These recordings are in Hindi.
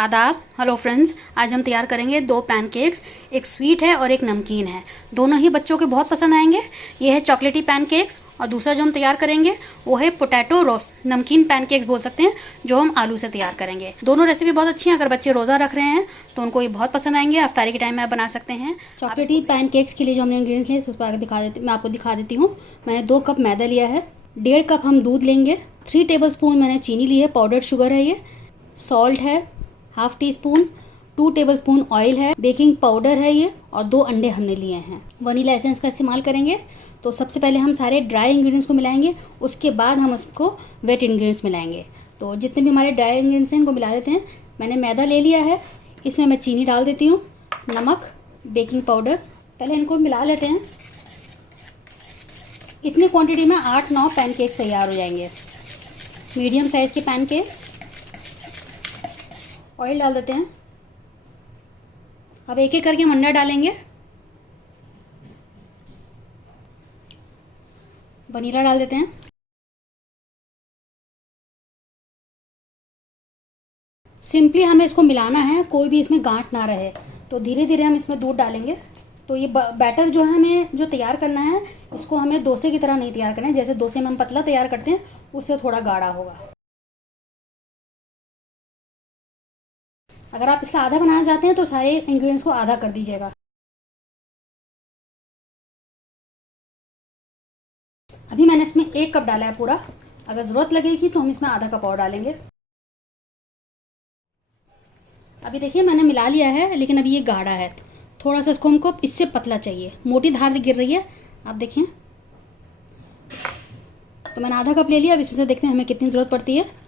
आदाब। हेलो फ्रेंड्स, आज हम तैयार करेंगे दो पैनकेक्स। एक स्वीट है और एक नमकीन है। दोनों ही बच्चों के बहुत पसंद आएंगे। ये है चॉकलेटी पैनकेक्स और दूसरा जो हम तैयार करेंगे वो है पोटैटो रोस्ट नमकीन पैनकेक्स बोल सकते हैं, जो हम आलू से तैयार करेंगे। दोनों रेसिपी बहुत अच्छी हैं। अगर बच्चे रोज़ा रख रहे हैं तो उनको ये बहुत पसंद आएंगे। अफ्तारी के टाइम में आप बना सकते हैं। चॉकलेटी पैनकेक्स के लिए जो हमने इंग्रेडिएंट्स लिए मैं आपको दिखा देती हूँ। मैंने 2 कप मैदा लिया है, 1.5 कप हम दूध लेंगे, 3 टेबल स्पून मैंने चीनी ली है, पाउडर्ड शुगर है ये, सॉल्ट है half tea spoon, 2 tablespoon oil है, बेकिंग पाउडर है ये, और 2 अंडे हमने लिए हैं। वनीला एसेंस का इस्तेमाल करेंगे। तो सबसे पहले हम सारे ड्राई इंग्रेडिएंट्स को मिलाएंगे, उसके बाद हम उसको वेट इंग्रेडिएंट्स मिलाएंगे। तो जितने भी हमारे ड्राई इंग्रेडिएंट्स हैं इनको मिला लेते हैं। मैंने मैदा ले लिया है, इसमें मैं चीनी डाल देती हूँ, नमक, बेकिंग पाउडर। पहले इनको मिला लेते हैं। इतनी क्वांटिटी में 8-9 पैनकेक्स तैयार हो जाएंगे, मीडियम साइज़ के पैनकेक्स। ऑयल डाल देते हैं। अब एक एक करके हम अंडा डालेंगे। वनीला डाल देते हैं। सिंपली हमें इसको मिलाना है, कोई भी इसमें गांठ ना रहे। तो धीरे धीरे हम इसमें दूध डालेंगे। तो ये बैटर जो है हमें जो तैयार करना है, इसको हमें डोसे की तरह नहीं तैयार करना है। जैसे डोसे में हम पतला तैयार करते हैं उससे थोड़ा गाढ़ा होगा। अगर आप इसका आधा बनाना चाहते हैं तो सारे इंग्रेडिएंट्स को आधा कर दीजिएगा। अभी मैंने इसमें 1 कप डाला है पूरा। अगर ज़रूरत लगेगी तो हम इसमें आधा कप और डालेंगे। अभी देखिए मैंने मिला लिया है, लेकिन अभी ये गाढ़ा है। थोड़ा सा इसको हमको इससे पतला चाहिए। मोटी धार गिर रही है, आप देखिए। तो मैंने आधा कप ले लिया। अब इसमें से देखते हैं हमें कितनी ज़रूरत पड़ती है।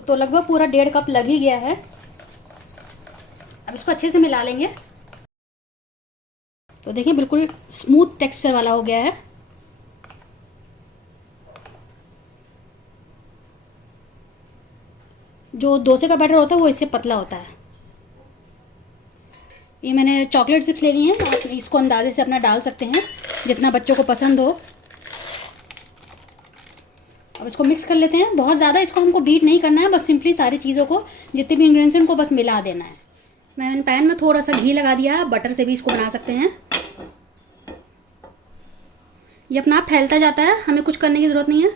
तो लगभग पूरा 1.5 कप लग ही गया है। अब इसको अच्छे से मिला लेंगे। तो देखिए बिल्कुल स्मूथ टेक्सचर वाला हो गया है। जो डोसे का बैटर होता है वो इससे पतला होता है। ये मैंने चॉकलेट चिप्स ले ली हैं। आप इसको अंदाजे से अपना डाल सकते हैं जितना बच्चों को पसंद हो। अब इसको मिक्स कर लेते हैं। बहुत ज़्यादा इसको हमको बीट नहीं करना है, बस सिंपली सारी चीज़ों को, जितने भी इंग्रेडिएंट्स हैं उनको बस मिला देना है। मैंने पैन में थोड़ा सा घी लगा दिया है। बटर से भी इसको बना सकते हैं। ये अपना आप फैलता जाता है, हमें कुछ करने की ज़रूरत नहीं है।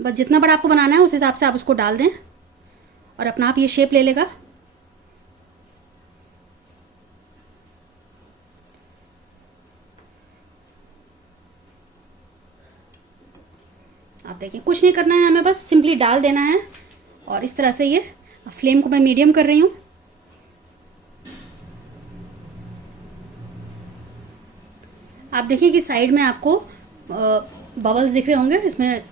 बस जितना बड़ा आपको बनाना है उस हिसाब से आप उसको डाल दें और अपना आप ये शेप ले लेगा। आप देखिए कुछ नहीं करना है, हमें बस सिंपली डाल देना है। और इस तरह से ये, फ्लेम को मैं मीडियम कर रही हूँ। आप देखिए कि साइड में आपको बबल्स दिख रहे होंगे, इसमें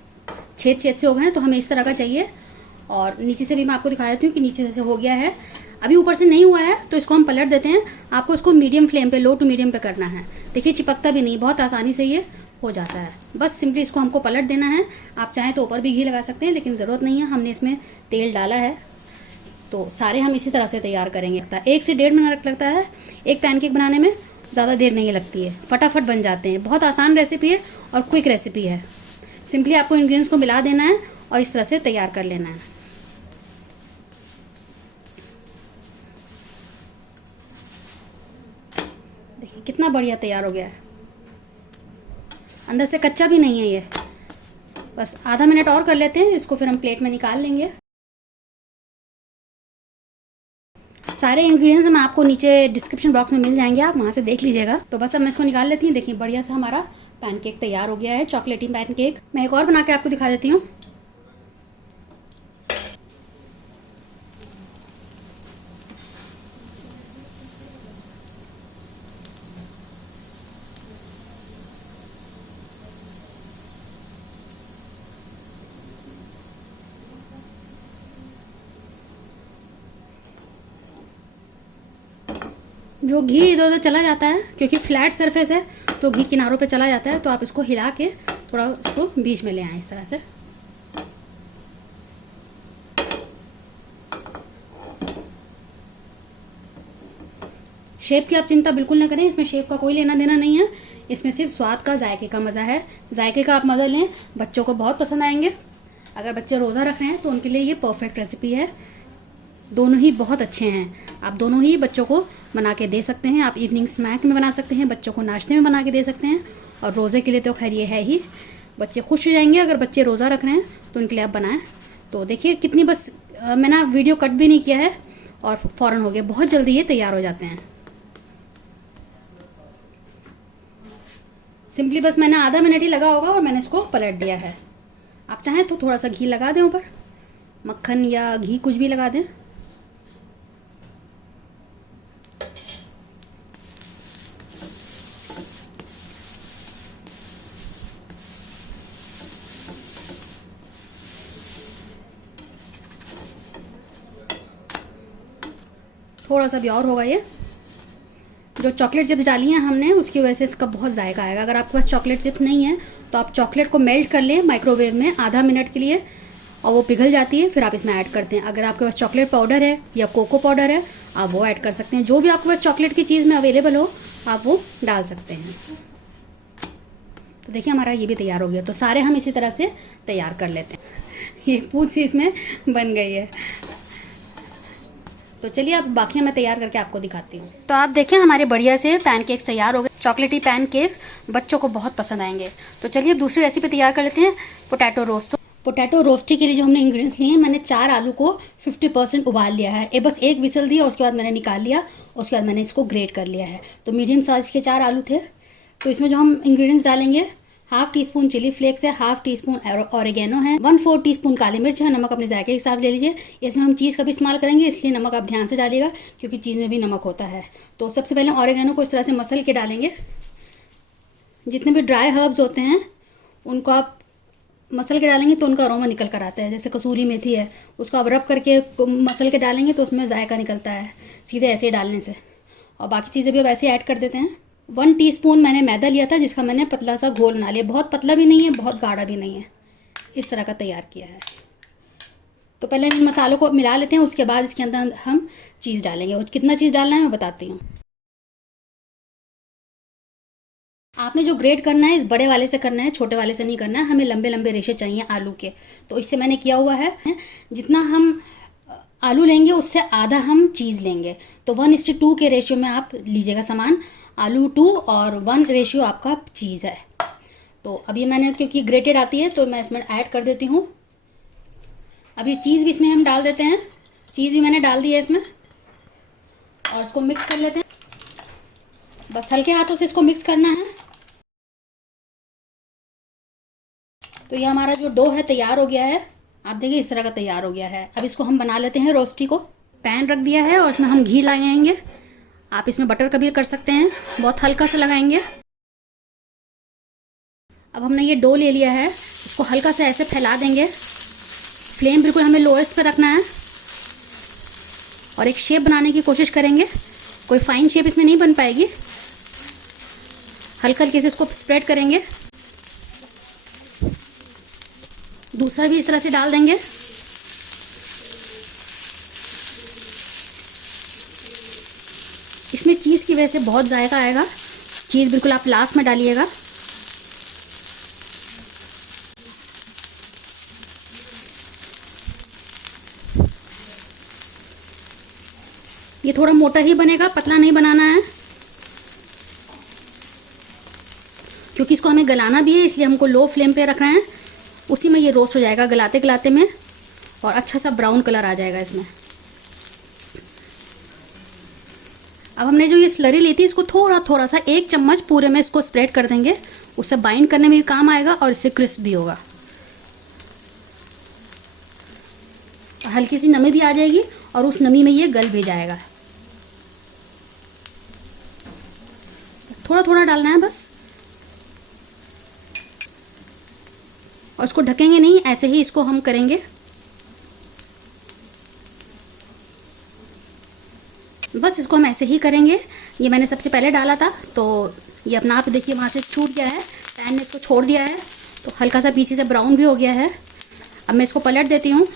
छेद छेद से हो गए हैं। तो हमें इस तरह का चाहिए। और नीचे से भी मैं आपको दिखा देती हूँ कि नीचे से हो गया है। अभी ऊपर से नहीं हुआ है तो इसको हम पलट देते हैं। आपको इसको मीडियम फ्लेम पे, लो टू मीडियम पे करना है। देखिए चिपकता भी नहीं, बहुत आसानी से ये हो जाता है। बस सिंपली इसको हमको पलट देना है। आप चाहें तो ऊपर भी घी लगा सकते हैं, लेकिन ज़रूरत नहीं है, हमने इसमें तेल डाला है। तो सारे हम इसी तरह से तैयार करेंगे। 1 से 1.5 मिनट लगता है एक पैनकेक बनाने में, ज़्यादा देर नहीं लगती है, फटाफट बन जाते हैं। बहुत आसान रेसिपी है और क्विक रेसिपी है। सिंपली आपको इंग्रेडिएंट्स को मिला देना है और इस तरह से तैयार कर लेना है। देखिए कितना बढ़िया तैयार हो गया है, अंदर से कच्चा भी नहीं है ये। बस आधा मिनट और कर लेते हैं इसको, फिर हम प्लेट में निकाल लेंगे। सारे इंग्रेडिएंट्स मैं आपको नीचे डिस्क्रिप्शन बॉक्स में मिल जाएंगे, आप वहाँ से देख लीजिएगा। तो बस अब मैं इसको निकाल लेती हूँ। देखिए बढ़िया सा हमारा पैनकेक तैयार हो गया है, चॉकलेटी पैनकेक। मैं एक और बना के आपको दिखा देती हूँ। जो घी इधर उधर चला जाता है, क्योंकि फ्लैट सरफेस है तो घी किनारों पे चला जाता है। तो आप इसको हिला के थोड़ा उसको बीच में ले आएँ इस तरह से। शेप की आप चिंता बिल्कुल ना करें, इसमें शेप का कोई लेना देना नहीं है। इसमें सिर्फ स्वाद का, जायके का मज़ा है। जायके का आप मज़ा लें, बच्चों को बहुत पसंद आएंगे। अगर बच्चे रोज़ा रख रहे हैं तो उनके लिए ये परफेक्ट रेसिपी है। दोनों ही बहुत अच्छे हैं। आप दोनों ही बच्चों को बना के दे सकते हैं। आप इवनिंग स्नैक में बना सकते हैं, बच्चों को नाश्ते में बना के दे सकते हैं, और रोज़े के लिए तो खैर ये है ही, बच्चे खुश हो जाएंगे। अगर बच्चे रोज़ा रख रहे हैं तो उनके लिए आप बनाएं। तो देखिए कितनी, बस मैंने वीडियो कट भी नहीं किया है और फ़ौरन हो गया, बहुत जल्दी ये तैयार हो जाते हैं। सिंपली बस मैंने आधा मिनट ही लगा होगा और मैंने इसको पलट दिया है। आप चाहें तो थोड़ा सा घी लगा दें ऊपर, मक्खन या घी कुछ भी लगा दें। थोड़ा सा भी और होगा। ये जो चॉकलेट चिप्स डाली हैं हमने, उसकी वजह से इसका बहुत जायका आएगा। अगर आपके पास चॉकलेट चिप्स नहीं है तो आप चॉकलेट को मेल्ट कर लें माइक्रोवेव में आधा मिनट के लिए, और वो पिघल जाती है, फिर आप इसमें ऐड करते हैं। अगर आपके पास चॉकलेट पाउडर है या कोको पाउडर है, आप वो ऐड कर सकते हैं। जो भी आपके पास चॉकलेट की चीज़ में अवेलेबल हो आप वो डाल सकते हैं। तो देखिए हमारा ये भी तैयार हो गया। तो सारे हम इसी तरह से तैयार कर लेते हैं। ये पूछ सी इसमें बन गई है। तो चलिए अब बाकी मैं तैयार करके आपको दिखाती हूँ। तो आप देखें हमारे बढ़िया से पैनकेक्स तैयार हो गए। चॉकलेटी पैनकेक्स बच्चों को बहुत पसंद आएंगे। तो चलिए अब दूसरी रेसिपी तैयार कर लेते हैं, पोटैटो रोस्ट। तो पोटैटो रोस्टी के लिए जो हमने इंग्रेडिएंट्स लिए हैं, मैंने 4 आलू को 50% उबाल लिया है। ये बस एक विसल दिया, उसके बाद मैंने निकाल लिया, उसके बाद मैंने इसको ग्रेट कर लिया है। तो मीडियम साइज़ के 4 आलू थे। तो इसमें जो हम इंग्रेडिएंट्स डालेंगे, half teaspoon chilli flakes है, हाफ टी स्पून ऑरिगेनो है, 1/4 टीस्पून काली मिर्च है, नमक अपने जायके के हिसाब ले लीजिए। इसमें हम चीज़ का भी इस्तेमाल करेंगे, इसलिए नमक आप ध्यान से डालिएगा क्योंकि चीज़ में भी नमक होता है। तो सबसे पहले ऑरिगेनो को इस तरह से मसल के डालेंगे। जितने भी ड्राई हर्ब्स होते हैं उनको आप मसल के डालेंगे तो उनका अरोमा निकल कर आता है। जैसे कसूरी मेथी है, उसको आप रब करके मसल के डालेंगे तो उसमें जायका निकलता है सीधे ऐसे डालने से। और बाकी चीज़ें भी अब ऐसे ऐड कर देते हैं। 1 टीस्पून मैंने मैदा लिया था, जिसका मैंने पतला सा घोल बना लिया। बहुत पतला भी नहीं है, बहुत गाढ़ा भी नहीं है, इस तरह का तैयार किया है। तो पहले हम इन मसालों को मिला लेते हैं, उसके बाद इसके अंदर हम चीज़ डालेंगे। और कितना चीज़ डालना है मैं बताती हूँ। आपने जो ग्रेट करना है इस बड़े वाले से करना है, छोटे वाले से नहीं करना है। हमें लंबे लंबे रेशे चाहिए आलू के, तो इससे मैंने किया हुआ है। जितना हम आलू लेंगे उससे आधा हम चीज़ लेंगे। तो 1:2 के रेशियो में आप लीजिएगा सामान। आलू 2 और 1 रेशियो आपका चीज़ है। तो अभी मैंने, क्योंकि ग्रेटेड आती है तो मैं इसमें ऐड कर देती हूँ। अभी चीज़ भी इसमें हम डाल देते हैं। चीज़ भी मैंने डाल दी है इसमें, और इसको मिक्स कर लेते हैं। बस हल्के हाथों से इसको मिक्स करना है। तो ये हमारा जो डो है तैयार हो गया है। आप देखिए इस तरह का तैयार हो गया है। अब इसको हम बना लेते हैं रोस्टी को। पैन रख दिया है और इसमें हम घी लगाएंगे। आप इसमें बटर का भी कर सकते हैं, बहुत हल्का सा लगाएंगे। अब हमने ये डो ले लिया है, इसको हल्का सा ऐसे फैला देंगे। फ्लेम बिल्कुल हमें लोएस्ट पे रखना है और एक शेप बनाने की कोशिश करेंगे। कोई फाइन शेप इसमें नहीं बन पाएगी। हल्का हल्के से इसको स्प्रेड करेंगे। दूसरा भी इस तरह से डाल देंगे। इसमें चीज़ की वजह से बहुत जायका आएगा। चीज़ बिल्कुल आप लास्ट में डालिएगा। ये थोड़ा मोटा ही बनेगा, पतला नहीं बनाना है, क्योंकि इसको हमें गलाना भी है, इसलिए हमको लो फ्लेम पे रखना है। उसी में ये रोस्ट हो जाएगा गलाते गलाते में, और अच्छा सा ब्राउन कलर आ जाएगा इसमें। अब हमने जो ये स्लरी ली थी, इसको थोड़ा थोड़ा सा 1 चम्मच पूरे में इसको स्प्रेड कर देंगे। उससे बाइंड करने में भी काम आएगा और इससे क्रिस्प भी होगा। हल्की सी नमी भी आ जाएगी और उस नमी में ये गल भी जाएगा। थोड़ा थोड़ा डालना है बस, और इसको ढकेंगे नहीं, ऐसे ही इसको हम करेंगे। बस इसको हम ऐसे ही करेंगे। ये मैंने सबसे पहले डाला था तो ये अपना आप देखिए वहाँ से छूट गया है, पैन ने इसको छोड़ दिया है, तो हल्का सा पीछे से ब्राउन भी हो गया है। अब मैं इसको पलट देती हूँ।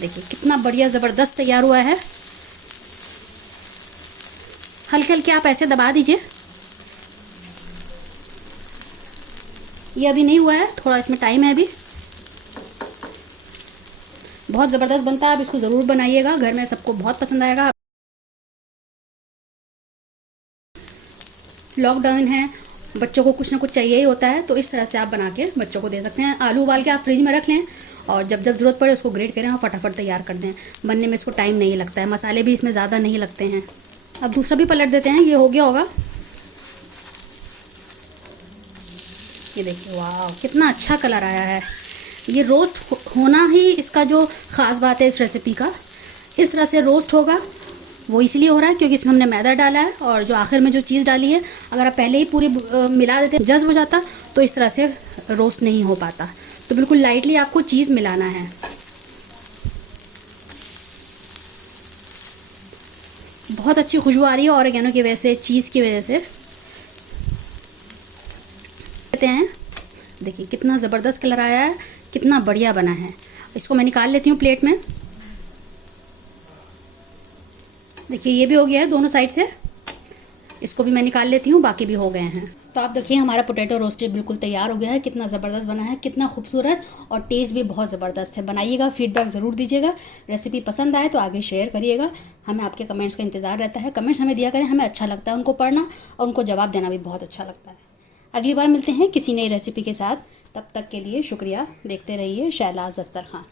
देखिए कितना बढ़िया ज़बरदस्त तैयार हुआ है। हल्के हल्के आप ऐसे दबा दीजिए। ये अभी नहीं हुआ है, थोड़ा इसमें टाइम है अभी। बहुत ज़बरदस्त बनता है, आप इसको ज़रूर बनाइएगा, घर में सबको बहुत पसंद आएगा। लॉकडाउन है, बच्चों को कुछ ना कुछ चाहिए ही होता है, तो इस तरह से आप बना के बच्चों को दे सकते हैं। आलू उबाल के आप फ्रिज में रख लें और जब जब ज़रूरत पड़े उसको ग्रेट करें और फटाफट तैयार कर दें। बनने में इसको टाइम नहीं लगता है, मसाले भी इसमें ज़्यादा नहीं लगते हैं। अब दूसरा भी पलट देते हैं, ये हो गया होगा। ये देखिए, वाह कितना अच्छा कलर आया है। ये रोस्ट होना ही इसका जो ख़ास बात है इस रेसिपी का। इस तरह से रोस्ट होगा, वो इसलिए हो रहा है क्योंकि इसमें हमने मैदा डाला है और जो आखिर में जो चीज़ डाली है, अगर आप पहले ही पूरी मिला देते जज्ब हो जाता तो इस तरह से रोस्ट नहीं हो पाता। तो बिल्कुल लाइटली आपको चीज़ मिलाना है। बहुत अच्छी खुशबू आ रही है ऑरिगेनो की वजह से, चीज़ की वजह से। कहते हैं, देखिए कितना ज़बरदस्त कलर आया है, कितना बढ़िया बना है। इसको मैं निकाल लेती हूँ प्लेट में। देखिए ये भी हो गया है दोनों साइड से, इसको भी मैं निकाल लेती हूँ, बाकी भी हो गए हैं। तो आप देखिए हमारा पोटैटो रोस्टेड बिल्कुल तैयार हो गया है। कितना ज़बरदस्त बना है, कितना खूबसूरत, और टेस्ट भी बहुत ज़बरदस्त है। बनाइएगा, फीडबैक ज़रूर दीजिएगा। रेसिपी पसंद आए तो आगे शेयर करिएगा, हमें आपके कमेंट्स का इंतज़ार रहता है। कमेंट्स हमें दिया करें, हमें अच्छा लगता है उनको पढ़ना और उनको जवाब देना भी बहुत अच्छा लगता है। अगली बार मिलते हैं किसी नई रेसिपी के साथ, तब तक के लिए शुक्रिया। देखते रहिए शहलाज दस्तरखान।